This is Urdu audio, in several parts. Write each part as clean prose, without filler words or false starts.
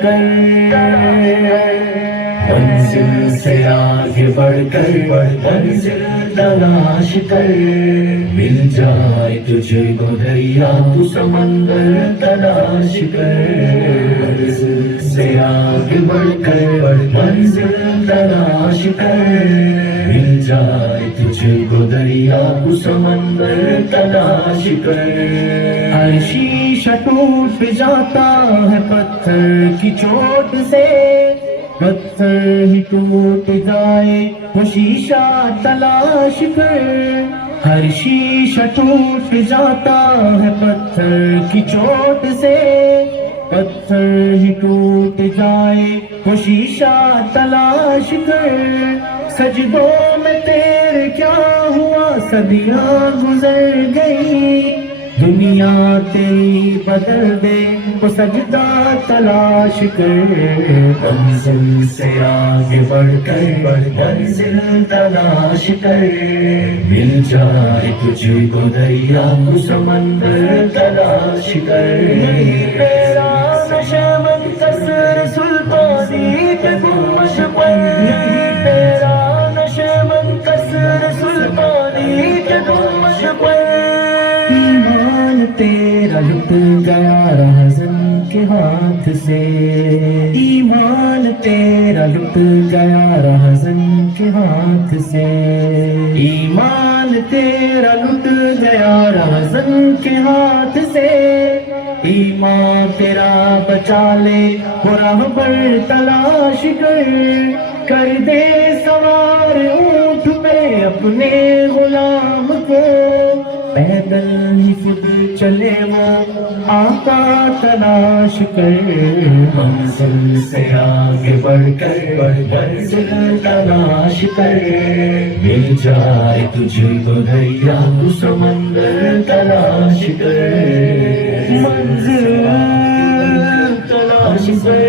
کر، منزل سے آگے بڑھ کر منزل تلاش کر، مل جائے تجھے کو دریا تو سمندر تلاش کر، منزل سے آگے بڑھ کر منزل تلاش کر، مل جائے تجھے کو دریا تو سمندر تلاش کر، ہر شیشہ ٹوٹ جاتا ہے پتھر کی چوٹ سے، پتھر ہی ٹوٹ جائے وہ شیشہ تلاش کر، ہر شیشہ ٹوٹ جاتا ہے پتھر کی چوٹ سے، پتھر ہی ٹوٹ جائے وہ شیشہ تلاش کر، سجدوں میں تیرے کیا ہوا صدیاں گزر گئی، دنیا تیری بدل دے وہ سجدہ تلاش کر، منزل سے آگے بڑھ کر منزل تلاش کر، مل جائے تجھے کو دریا کو سمندر تلاش کر، تیرا نشہ منتصر سلطانی کے گنبد پر، تیرا نشہ منتصر سلطانی کے گنبد پر، ایمان تیرا لٹ گیا رہزن کے ہاتھ سے، ایمان تیرا لٹ گیا رہزن کے ہاتھ سے، ایمان تیرا لٹ گیا رہزن کے ہاتھ سے، ایمان تیرا بچا لے وہ راہبر تلاش کر دے سوار اونٹ پہ اپنے غلام کو، پیدل ہی خود چلے وہ آقا تلاش کر، منزل سے آگے بڑھ کر منزل تلاش کر، مل جائے تجھے کو دریا تو سمندر تلاش کر، منزل تلاش کر،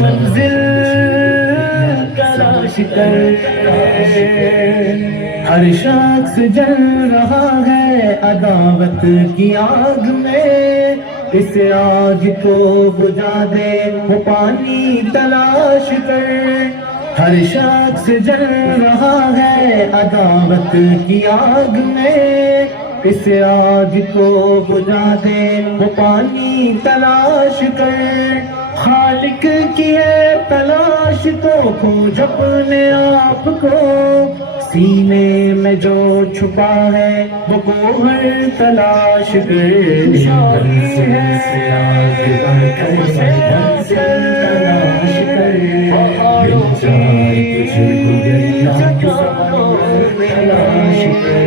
منزل تلاش کر، ہر شخص جل رہا ہے عداوت کی آگ میں، اس آگ کو بجھا دے وہ پانی تلاش کر، ہر شخص جل رہا ہے عداوت کی آگ میں، اس آگ کو بجھا دے وہ پانی تلاش کر، خالق کی ہے تلاش تو کھوج اپنے آپ کو، سینے میں جو چھپا ہے وہ گوہر تلاش کر، منزل سے آگے بڑھ کر منزل تلاش کر، مل جائے تجھے کو دریا کو سمندر تلاش کر،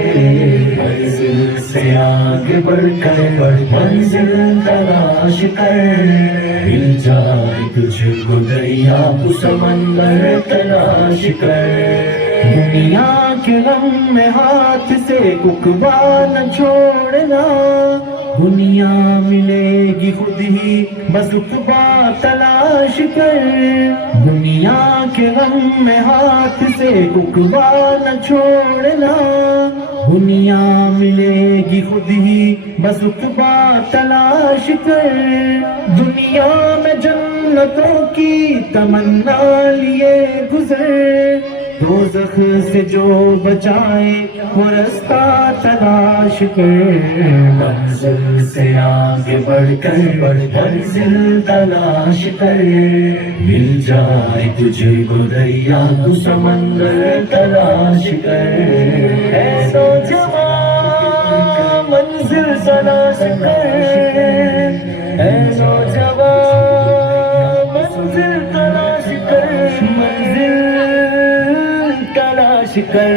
منزل سے آگے بڑھ کر منزل تلاش کر، مل جائے تجھے کو دریا کو سمندر تلاش کر، دنیا کے غم میں ہاتھ سے ککبا نہ چھوڑنا، دنیا ملے گی خود ہی بس عقبہ تلاش کر، دنیا کے غم میں ہاتھ سے ککبا نہ چھوڑنا، دنیا ملے گی خود ہی بس عقبہ تلاش کر، دنیا میں جنتوں کی تمنا لیے گزر، دوزخ سے جو بچائے وہ رستہ تلاش کر، منزل سے آگے بڑھ کر منزل تلاش کر، مل جائے تجھے کو دریا تو سمندر تلاش کر، اے نوجوان منزل تلاش کر، اے نوجوان منزل تلاش کر، منزل تلاش کر،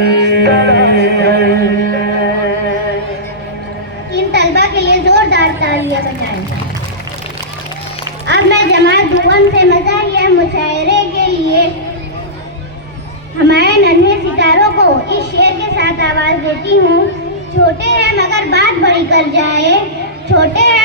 ان طلبہ کے لیے زوردار تالیاں بجائیں۔ اب میں جماعت دوم سے مزاحیہ مشاعرے کے لیے ہمارے ننھے ستاروں کو اس شعر کے ساتھ آواز دیتی ہوں۔ چھوٹے ہیں مگر بات بڑی کر جائے، چھوٹے ہیں